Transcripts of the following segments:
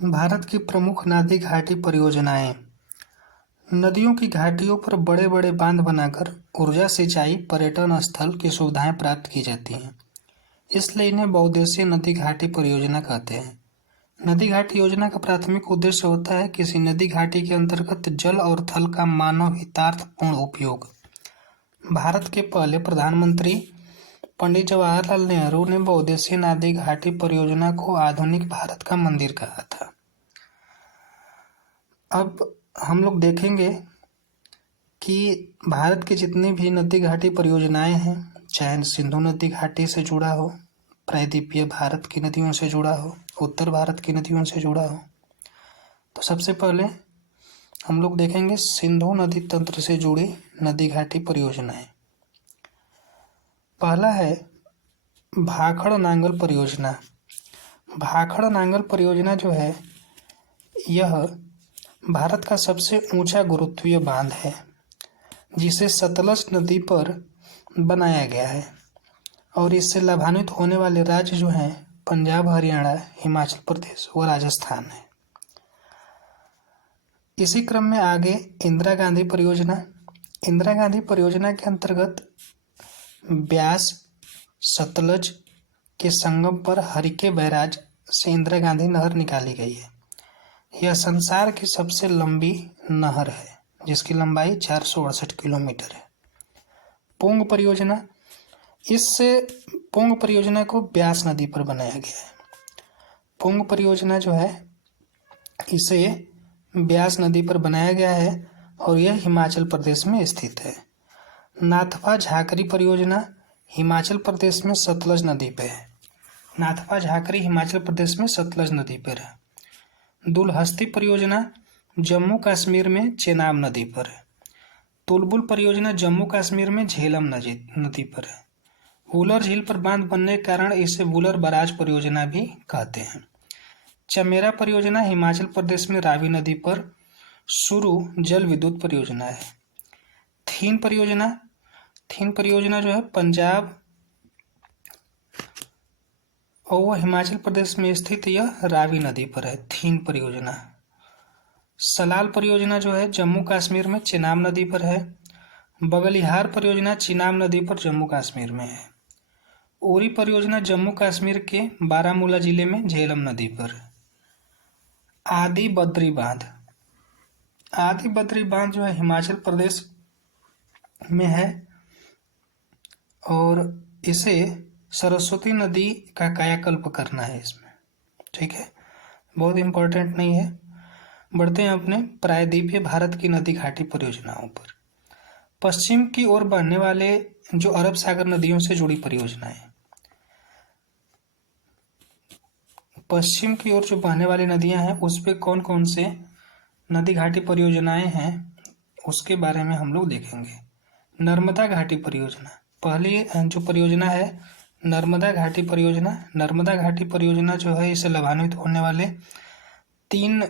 भारत की प्रमुख नदी घाटी परियोजनाएं। नदियों की घाटियों पर बड़े बड़े बांध बनाकर ऊर्जा, सिंचाई, पर्यटन स्थल की सुविधाएं प्राप्त की जाती हैं। इसलिए इन्हें बहुउद्देशीय नदी घाटी परियोजना कहते हैं। नदी घाटी योजना का प्राथमिक उद्देश्य होता है किसी नदी घाटी के अंतर्गत जल और थल का मानव हितार्थपूर्ण उपयोग। भारत के पहले प्रधानमंत्री पंडित जवाहरलाल नेहरू ने बहुउद्देशीय नदी घाटी परियोजना को आधुनिक भारत का मंदिर कहा था। अब हम लोग देखेंगे कि भारत की जितनी भी नदी घाटी परियोजनाएं हैं, चाहे सिंधु नदी घाटी से जुड़ा हो, प्रायद्वीपीय भारत की नदियों से जुड़ा हो, उत्तर भारत की नदियों से जुड़ा हो, तो सबसे पहले हम लोग देखेंगे सिंधु नदी तंत्र से जुड़ी नदी घाटी परियोजनाएं। पहला है भाखड़ नांगल परियोजना। भाखड़ नांगल परियोजना जो है, यह भारत का सबसे ऊंचा गुरुत्वीय बांध है, जिसे सतलज नदी पर बनाया गया है और इससे लाभान्वित होने वाले राज्य जो हैं पंजाब, हरियाणा, हिमाचल प्रदेश व राजस्थान है। इसी क्रम में आगे इंदिरा गांधी परियोजना। इंदिरा गांधी परियोजना के अंतर्गत ब्यास सतलज के संगम पर हरिके बैराज से इंदिरा गांधी नहर निकाली गई है। यह संसार की सबसे लंबी नहर है, जिसकी लंबाई 468 किलोमीटर है। पोंग परियोजना। इससे पोंग परियोजना को ब्यास नदी पर बनाया गया है। पोंग परियोजना जो है, इसे ब्यास नदी पर बनाया गया है और यह हिमाचल प्रदेश में स्थित है। नाथपा झाकरी परियोजना हिमाचल प्रदेश में सतलज नदी पे है। नाथपा झाकरी हिमाचल प्रदेश में सतलज नदी पर है। दुलहस्ती परियोजना जम्मू कश्मीर में चेनाब नदी पर है। तुलबुल परियोजना जम्मू कश्मीर में झेलम नदी पर है। वुलर झील पर बांध बनने के कारण इसे वुलर बराज परियोजना भी कहते हैं। चमेरा परियोजना हिमाचल प्रदेश में रावी नदी पर शुरू जल विद्युत परियोजना है। थीन परियोजना जो है पंजाब और वह हिमाचल प्रदेश में स्थित यह रावी नदी पर है। थीन परियोजना। सलाल परियोजना जो है जम्मू कश्मीर में चेनाब नदी पर है। बगलिहार परियोजना चिनाब नदी पर जम्मू कश्मीर में है। उरी परियोजना जम्मू कश्मीर के बारामूला जिले में झेलम नदी पर है। आदि बद्री बांध जो है हिमाचल प्रदेश में है और इसे सरस्वती नदी का कायाकल्प करना है इसमें। ठीक है, बहुत इंपॉर्टेंट नहीं है। बढ़ते हैं अपने प्रायद्वीपीय भारत की नदी घाटी परियोजनाओं पर। पश्चिम की ओर बहने वाले जो अरब सागर नदियों से जुड़ी परियोजनाएं। पश्चिम की ओर जो बहने वाली नदियां हैं, उस पे कौन कौन से नदी घाटी परियोजनाएं हैं, उसके बारे में हम लोग देखेंगे। नर्मदा घाटी परियोजना। पहली जो परियोजना है नर्मदा घाटी परियोजना। नर्मदा घाटी परियोजना जो है, इसे लाभान्वित होने वाले 3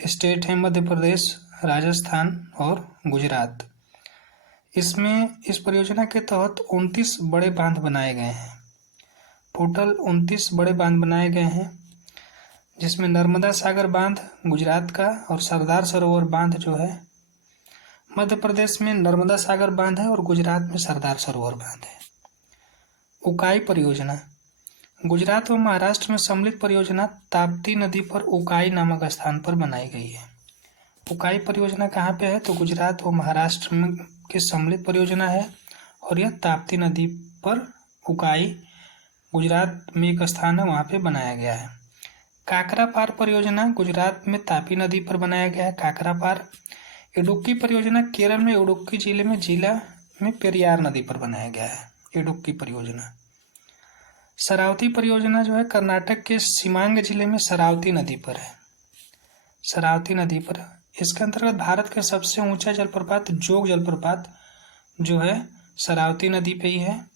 स्टेट हैं, मध्य प्रदेश, राजस्थान और गुजरात। इसमें इस परियोजना के तहत 29 बड़े बांध बनाए गए हैं। टोटल 29 बड़े बांध बनाए गए हैं, जिसमें नर्मदा सागर बांध गुजरात का और सरदार सरोवर बांध जो है मध्य प्रदेश में नर्मदा सागर बांध है और गुजरात में सरदार सरोवर बांध है। उकाई परियोजना। गुजरात व महाराष्ट्र में सम्मिलित परियोजना ताप्ती नदी पर उकाई नामक स्थान पर बनाई गई है। उकाई परियोजना कहाँ पे है, तो गुजरात व महाराष्ट्र में की सम्मिलित परियोजना है और यह ताप्ती नदी पर उकाई गुजरात में एक स्थान है, वहाँ पे बनाया गया है। काकरा पार परियोजना गुजरात में तापी नदी पर बनाया गया है, काकरा पार। इडुक्की परियोजना केरल में इडुक्की जिला में पेरियार नदी पर बनाया गया है, इडुक्की परियोजना। शरावती परियोजना जो है कर्नाटक के सीमांग जिले में शरावती नदी पर है, शरावती नदी पर। इसके अंतर्गत भारत का सबसे ऊंचा जलप्रपात जोग जलप्रपात जो है शरावती नदी पे ही है,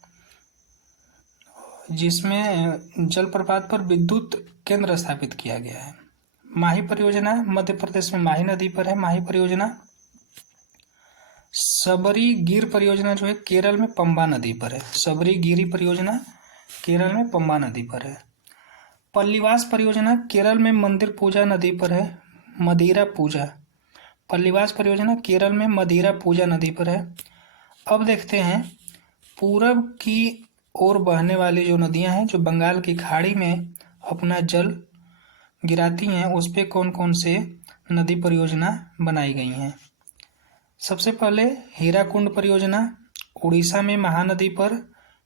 जिसमें जलप्रपात पर विद्युत केंद्र स्थापित किया गया है। माही परियोजना मध्य प्रदेश में माही नदी पर है, माही परियोजना। सबरी गिर परियोजना जो है केरल में पंबा नदी पर है, सबरी गिरी परियोजना केरल में पंबा नदी पर है। पल्लीवास परियोजना केरल में मंदिर पूजा नदी पर है, मदिरा पूजा। पल्लीवास परियोजना केरल में मदिरा पूजा नदी पर है। अब देखते हैं पूरब की ओर बहने वाली जो नदियां हैं जो बंगाल की खाड़ी में अपना जल गिराती हैं, उस पे कौन कौन से नदी परियोजना बनाई गई हैं। सबसे पहले हीराकुंड परियोजना उड़ीसा में महानदी पर।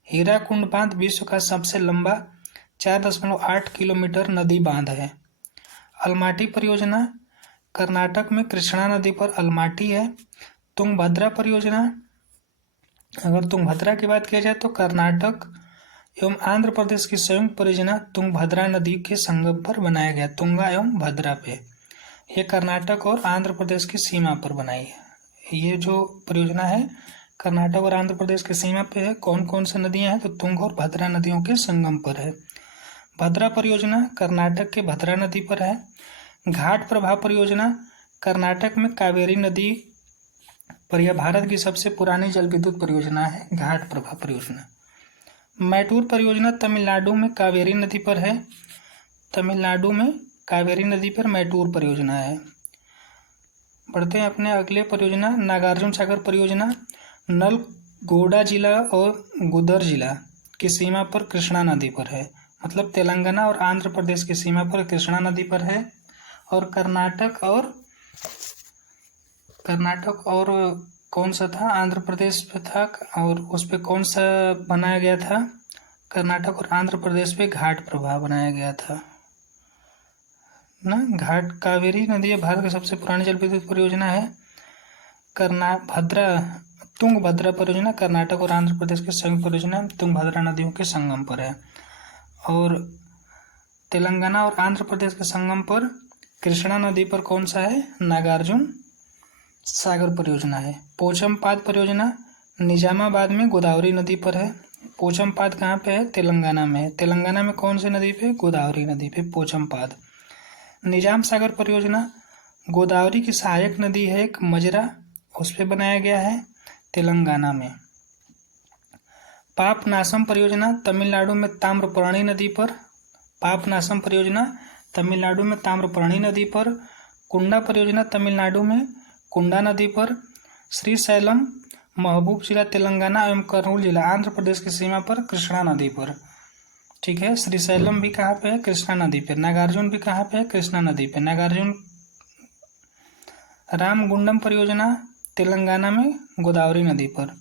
हीराकुंड बांध विश्व का सबसे लंबा 4.8 किलोमीटर नदी बांध है। अलमाटी परियोजना कर्नाटक में कृष्णा नदी पर अलमाटी है। तुंगभद्रा परियोजना, अगर तुंगभद्रा की बात किया जाए तो कर्नाटक एवं आंध्र प्रदेश की संयुक्त परियोजना तुंगभद्रा नदी के संगम पर बनाया गया, तुंगा एवं भद्रा पे। ये कर्नाटक और आंध्र प्रदेश की सीमा पर बनाई है। ये जो परियोजना है कर्नाटक और आंध्र प्रदेश की सीमा पे है। कौन कौन सी नदियां हैं तो तुंग और भद्रा नदियों के संगम पर है। भद्रा परियोजना कर्नाटक के भद्रा नदी पर है। घाट प्रभा परियोजना कर्नाटक में कावेरी नदी पर, यह भारत की सबसे पुरानी जल विद्युत परियोजना है घाट प्रभा परियोजना। मैटूर परियोजना तमिलनाडु में कावेरी नदी पर है। तमिलनाडु में कावेरी नदी पर मैटूर परियोजना है। बढ़ते हैं अपने अगले परियोजना नागार्जुन सागर परियोजना नलगोंडा जिला और गुदर जिला की सीमा पर कृष्णा नदी पर है। मतलब तेलंगाना और आंध्र प्रदेश की सीमा पर कृष्णा नदी पर है। और कर्नाटक और कौन सा था, आंध्र प्रदेश पे था, और उस पे कौन सा बनाया गया था, कर्नाटक और आंध्र प्रदेश पे घाट प्रभा बनाया गया था ना। घाट कावेरी नदी भारत की सबसे पुरानी जल विद्युत परियोजना है। तुंगभद्रा परियोजना कर्नाटक और आंध्र प्रदेश की संयुक्त परियोजना तुंगभद्रा नदियों के संगम पर है। और तेलंगाना और आंध्र प्रदेश के संगम पर कृष्णा नदी पर कौन सा है, नागार्जुन सागर परियोजना है। पोचमपाद परियोजना निजामाबाद में गोदावरी नदी पर है। पोचमपाद कहाँ पे है, तेलंगाना में है। तेलंगाना में कौन सी नदी पे, गोदावरी नदी पे पोचमपाद। निजाम सागर परियोजना गोदावरी की सहायक नदी है एक मजरा, उस पे बनाया गया है तेलंगाना में। पापनासम परियोजना तमिलनाडु में ताम्रपर्णी नदी पर। पापनासम परियोजना तमिलनाडु में ताम्रपर्णी नदी पर। कुंडा परियोजना तमिलनाडु में कुंडा नदी पर। श्रीशैलम महबूब जिला तेलंगाना एवं कर्नूल जिला आंध्र प्रदेश की सीमा पर कृष्णा नदी पर। ठीक है, श्रीशैलम भी कहाँ पे है, कृष्णा नदी पे। नागार्जुन भी कहाँ पे है, कृष्णा नदी पे। नागार्जुन। रामगुंडम परियोजना तेलंगाना में गोदावरी नदी पर।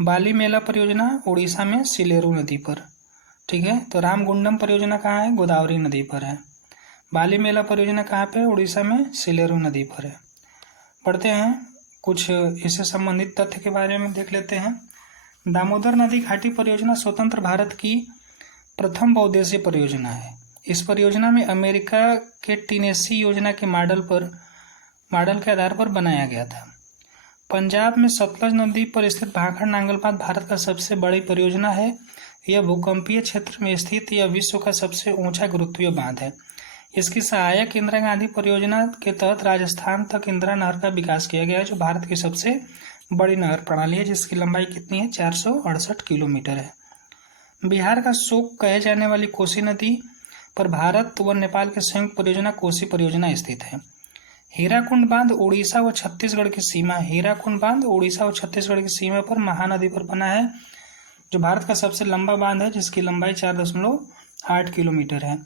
बाली मेला परियोजना उड़ीसा में सिलेरू नदी पर। ठीक है, तो रामगुंडम परियोजना कहाँ है, गोदावरी नदी पर है। बाली मेला परियोजना कहाँ पे है, उड़ीसा में सिलेरू नदी पर है। पढ़ते हैं कुछ इससे संबंधित तथ्य के बारे में देख लेते हैं। दामोदर नदी घाटी परियोजना स्वतंत्र भारत की प्रथम बहुउद्देशीय परियोजना है। इस परियोजना में अमेरिका के टेनेसी योजना के मॉडल के आधार पर बनाया गया था। पंजाब में सतलज नदी पर स्थित भाखड़ नांगल बांध भारत का सबसे बड़ी परियोजना है। यह भूकंपीय क्षेत्र में स्थित यह विश्व का सबसे ऊंचा गुरुत्वीय बांध है। इसकी सहायक इंदिरा गांधी परियोजना के तहत राजस्थान तक इंदिरा नहर का विकास किया गया है, जो भारत की सबसे बड़ी नहर प्रणाली है, जिसकी लंबाई कितनी है, 468 किलोमीटर है। बिहार का शोक कहे जाने वाली कोसी नदी पर भारत व नेपाल की संयुक्त परियोजना कोसी परियोजना स्थित है। हीराकुंड बांध उड़ीसा व छत्तीसगढ़ की सीमा हीराकुंड बांध उड़ीसा व छत्तीसगढ़ की सीमा पर महानदी पर बना है, जो भारत का सबसे लंबा बांध है, जिसकी लंबाई 4.8 किलोमीटर है।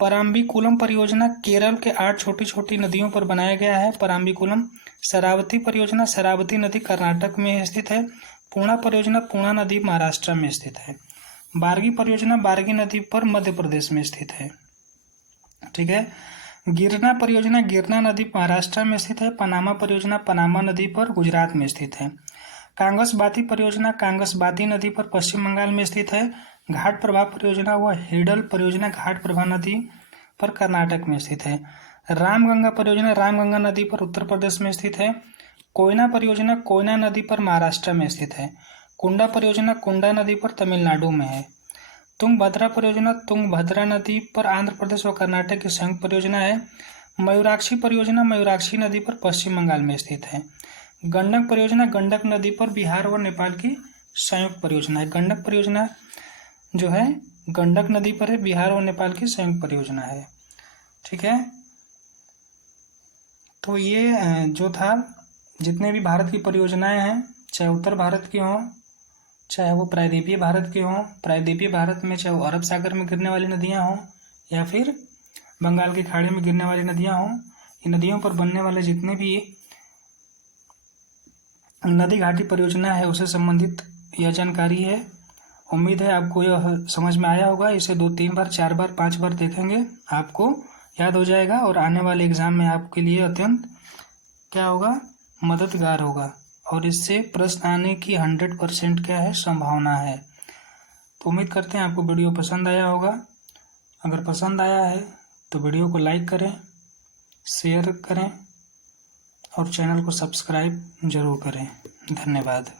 पराम्बीकुलम परियोजना केरल के 8 छोटी छोटी नदियों पर बनाया गया है। पराम्बीकुलम। शरावती परियोजना शरावती नदी कर्नाटक में स्थित है। पूर्णा परियोजना पूर्णा नदी महाराष्ट्र में स्थित है। बारगी परियोजना बारगी नदी पर मध्य प्रदेश में स्थित है। ठीक है। गिरना परियोजना गिरना नदी महाराष्ट्र में स्थित है। पनामा परियोजना पनामा नदी पर गुजरात में स्थित है। कांगसबाती परियोजना कांगसबाती नदी पर पश्चिम बंगाल में स्थित है। घाट प्रभा परियोजना व हिडल परियोजना घाट प्रभा नदी पर कर्नाटक में स्थित है। रामगंगा परियोजना रामगंगा नदी पर उत्तर प्रदेश में स्थित है। कोयना परियोजना कोयना नदी पर महाराष्ट्र में स्थित है। कुंडा परियोजना कुंडा नदी पर तमिलनाडु में है। तुंगभद्रा परियोजना तुंगभद्रा नदी पर आंध्र प्रदेश व कर्नाटक की संयुक्त परियोजना है। मयूराक्षी परियोजना मयूराक्षी नदी पर पश्चिम बंगाल में स्थित है। गंडक परियोजना गंडक नदी पर बिहार व नेपाल की संयुक्त परियोजना है। गंडक परियोजना जो है गंडक नदी पर है, बिहार और नेपाल की संयुक्त परियोजना है। ठीक है, तो ये जो था, जितने भी भारत की परियोजनाएं हैं, चाहे उत्तर भारत की हों, चाहे वो प्रायद्वीपीय भारत की हों, प्रायद्वीपीय भारत में चाहे वो अरब सागर में गिरने वाली नदियां हों या फिर बंगाल की खाड़ी में गिरने वाली नदियां हों, इन नदियों पर बनने वाले जितने भी नदी घाटी परियोजना है उससे संबंधित यह जानकारी है। उम्मीद है आपको यह समझ में आया होगा। इसे 2-3 बार, 4 बार, 5 बार देखेंगे, आपको याद हो जाएगा और आने वाले एग्जाम में आपके लिए अत्यंत क्या होगा, मददगार होगा और इससे प्रश्न आने की 100% क्या है, संभावना है। तो उम्मीद करते हैं आपको वीडियो पसंद आया होगा। अगर पसंद आया है तो वीडियो को लाइक करें, शेयर करें और चैनल को सब्सक्राइब जरूर करें। धन्यवाद।